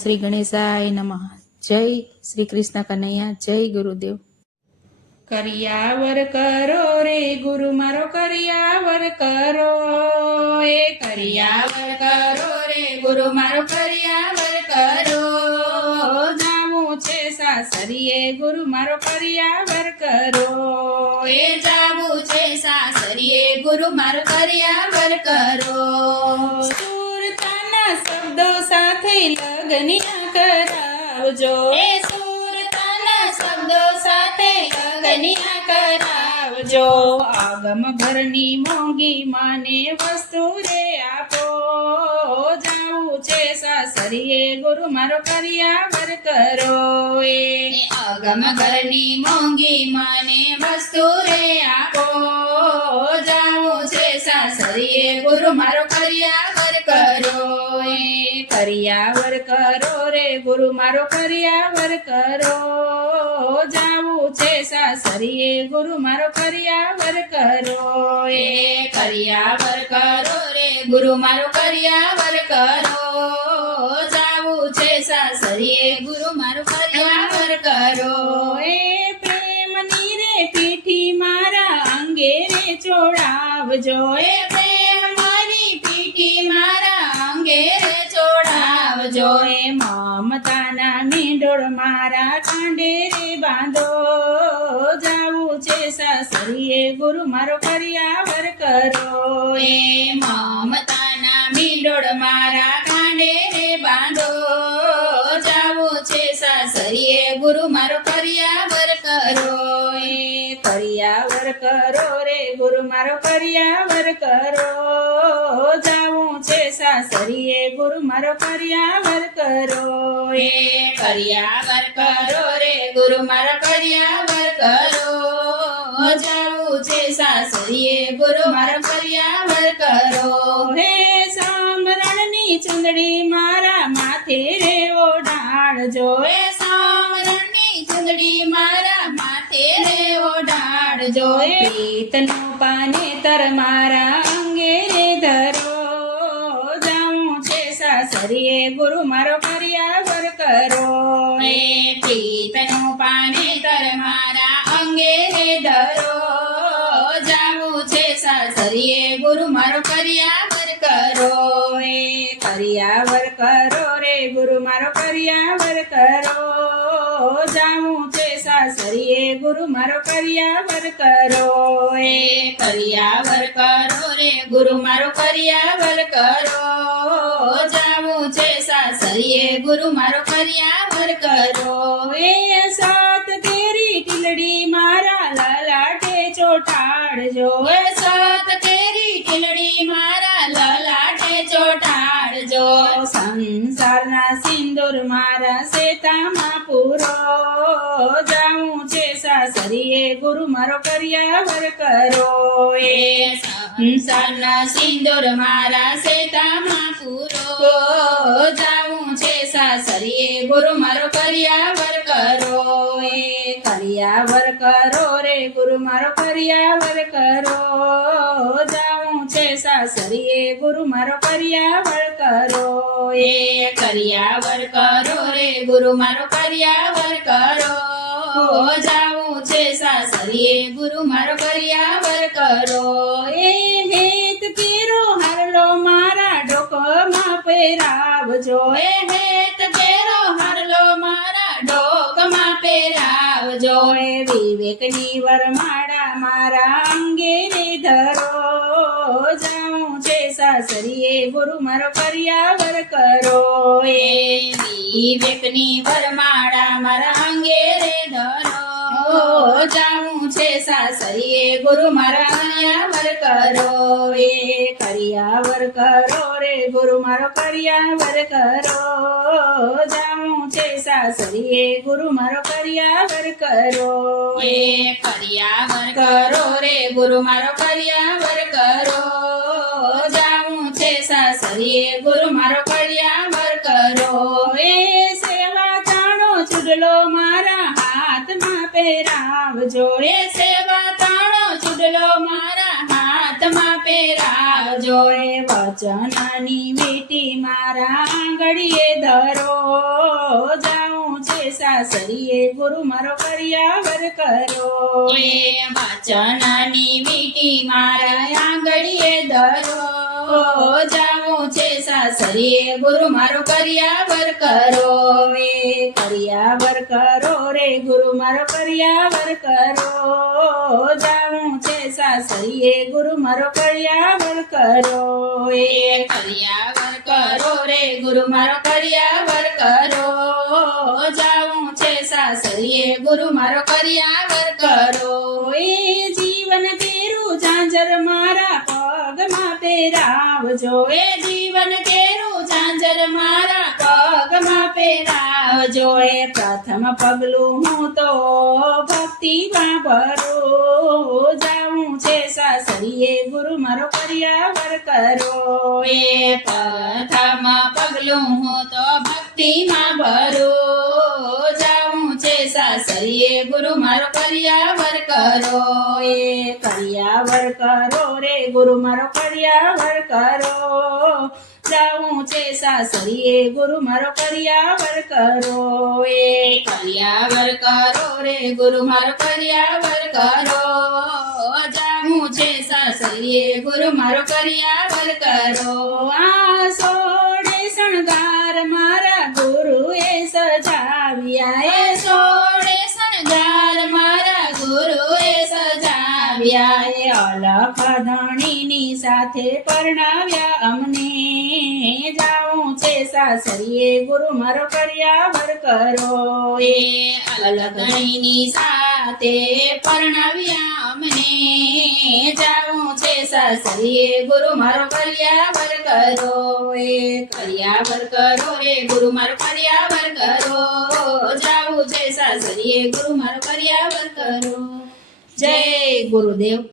શ્રી ગણેશાય નમઃ. જય શ્રી કૃષ્ણ કનૈયા. જય ગુરુદેવ. કરિયાવર કરો રે ગુરુ મારો કરિયાવર કરો, એ કરિયાવર કરો રે ગુરુ મારો કરિયાવર કરો. જાવું છે સાસરીએ ગુરુ મારો કરિયાવર કરો, એ જાવું છે સાસરીએ ગુરુ મારો કરિયાવર કરો. સુરતાના શબ્દો સાથે લગનિયા કરાવજો, એ સુરતાના શબ્દો સાથે લગનિયા કરાવજો. આગમ ઘરની મોંઘી માને વસ્તુ રે આપો, જાવું છે સાસરીએ ગુરુ મારો કરિયાવર કરો. એ આગમ ઘરની મોંઘી માને વસ્તુ રે આપો, જાવું છે સાસરીએ ગુરુ મારો કરિયાવર કરો. એ કરિયાવર કરો રે ગુરુ મારો કરિયાવર કરો, જાવું છે સાસરીએ ગુરુ મારો કરિયાવર કરો. એ કરિયાવર કરો રે ગુરુ મારો કરિયાવર કરો, જાવું છે સાસરીએ ગુરુ મારો કરિયાવર કરો. એ પ્રેમની રે પીઠી મારા અંગે રે ચોડાવજો, એ પ્રેમ મારી પીઠી મારા અંગે રે ચોડાવજો. એ મમતાના મીંડોળ મારા કાંડે રે બાંધો, જાવું છે સાસરીએ ગુરુ મારો કરિયાવર કરો. એ મમતાના મીંડોળ મારા કાંડે રે બાંધો, જાવું છે સાસરીએ ગુરુ મારો કરિયાવર કરો. એ કરિયાવર કરો રે ગુરુ મારો કરિયાવર કરો, જાવું છે સાસરીએ ગુરુ મારો કરિયાવર કરો. એ કરિયાવર કરો રે ગુરુ મારો કરિયાવર કરો, જાવું છે સાસરીએ ગુરુ મારો કરિયાવર કરો. હે સામરણની ચંદડી મારા માથે રે ઓઢાડજો, એ સામરણની ચંદડી મારા માથે રે ઓઢાડજો. એ પિત્તનું પાનેતર મારા અંગે રે ધરો, જાવું છે સાસરીએ ગુરુ મારો કરિયાવર કરો. એ પ્રીતનું પાનેતર મારા અંગે રે ધરો, જાવું છે સાસરીએ ગુરુ મારો કરિયાવર કરો. એ કરિયાવર કરો રે ગુરુ મારો કરિયાવર કરો, જાવું છે સાસરીએ ગુરુ મારો કરિયાવર કરો. એ કરિયાવર કરો રે ગુરુ મારો કરિયાવર કરો, જાવું છે સાસરીએ ગુરુ મારો કરિયાવર કરો. એ સાત કેરી ટીલડી મારા લલાટે ચોટાડજો, એ સાત કેરી ટીલડી મારા લલાટે ચોટાડજો. સંસારના સિંદૂર મારા સેતામાં પૂરો, જાવું છે સાસરીએ ગુરુ મારો કરિયાવર કરો. એ સંસારના સિંદૂર મારા સેતામાં પૂરો, જાવું છે સાસરીએ ગુરુ મારો કરિયાવર કરો. એ કરિયાવર કરો રે ગુરુ મારો કરિયાવર કરો, જાવું છે સાસરીએ ગુરુ મારો કરિયાવર કરો. એ કરિયાવર કરો રે ગુરુ મારો કરિયાવર કરો, જાવું છે સાસરીએ ગુરુ મારો કરિયાવર કરો. એ હેત કેરો હારલો મારા ડોકમાં પહેરાવજો, એ હેત કેરો હારલો મારા ડોકમાં પહેરાવજો. એ વિવેકની વરમાળા મારા અંગે રે ધરો, જાવું છે સાસરીએ ગુરુ મારો કરિયાવર કરો. એ વિવેકની વરમાળા મારા અંગે રે ધરો, જાવું છે સાસરીએ ગુરુ મારા કરિયાવર કરો. એ કરિયાવર કરો રે ગુરુ મારો કરિયાવર કરો, જાવું છે સાસરીએ ગુરુ મારો કરિયાવર કરો. એ કરિયાવર કરો રે ગુરુ મારો કરિયાવર કરો, જાવું છે સાસરીએ ગુરુ મારો કરિયાવર કરો. એ સેવા તાણો ચૂડલો મારા હાથમાં પહેરાવજો, એ સેવા તાણો ચૂડલો મારા હાથમાં પહેરાવજો. આવજો એ વચનની વીટી મારા આંગળીએ ધરો જાઉં છે સાસરીએ ગુરુ મારો કર્યાવર કરો એ વચનની વીટી મારા આંગળીએ ધરો જાઉં છે સાસરીએ ગુરુ મારો કર્યાવર કરો એ કર્યાવર કરો રે ગુરુ મારો કર્યાવર કરો જાઉં છે સાસરીએ ગુરુ મારો કર્યાવર કરો એ કર્યાવર કરો રે ગુરુ મારો કર્યાવર કરો જાઉં છે સાસરીએ ગુરુ મારો કર્યાવર કરો એ જીવન કેરું ઝાંઝર મારા પગમાં પહેરાવજો એ જીવન કેરું ઝાંઝર મારા પગમાં પહેરાવજો એ પ્રથમ પગલું હું તો ભક્તિમાં ભરું જાઉં છે સાસરીએ ગુરુ મારો કર્યાવર કરો એ પ્રથમ પગલું હું તો ભક્તિમાં ભરું જાઉં છે સાસરીએ ગુરુ મારો કર્યાવર કરો એ કર્યાવર કરો રે ગુરુ મારો કર્યાવર કરો જાઉં છે સાસરીએ ગુરુ મારો કર્યાવર કરો એ કર્યાવર કરો રે ગુરુ મારો કર્યાવર કરો જાઉં છે સાસરીએ ગુરુ મારો કર્યાવર કરો આ સોળે શણગાર મારા ગુરુએ સજાવ્યા એ સોળે શણગાર મારા ગુરુએ સજાવ્યા એ અલખ ધણીની સાથે પરણાવ્યા અમને જાઉં છે સાસરીએ ગુરુ મારો કર્યાવર કરો એ અલગણીની સાથે પરણાવ્યા અમને જાઉં છે સાસરીએ ગુરુ મારો કર્યાવર કરો એ કર્યાવર કરો રે ગુરુ મારો કર્યાવર કરો જાઉં છે સાસરીએ ગુરુ મારો કર્યાવર કરો જય ગુરુદેવ.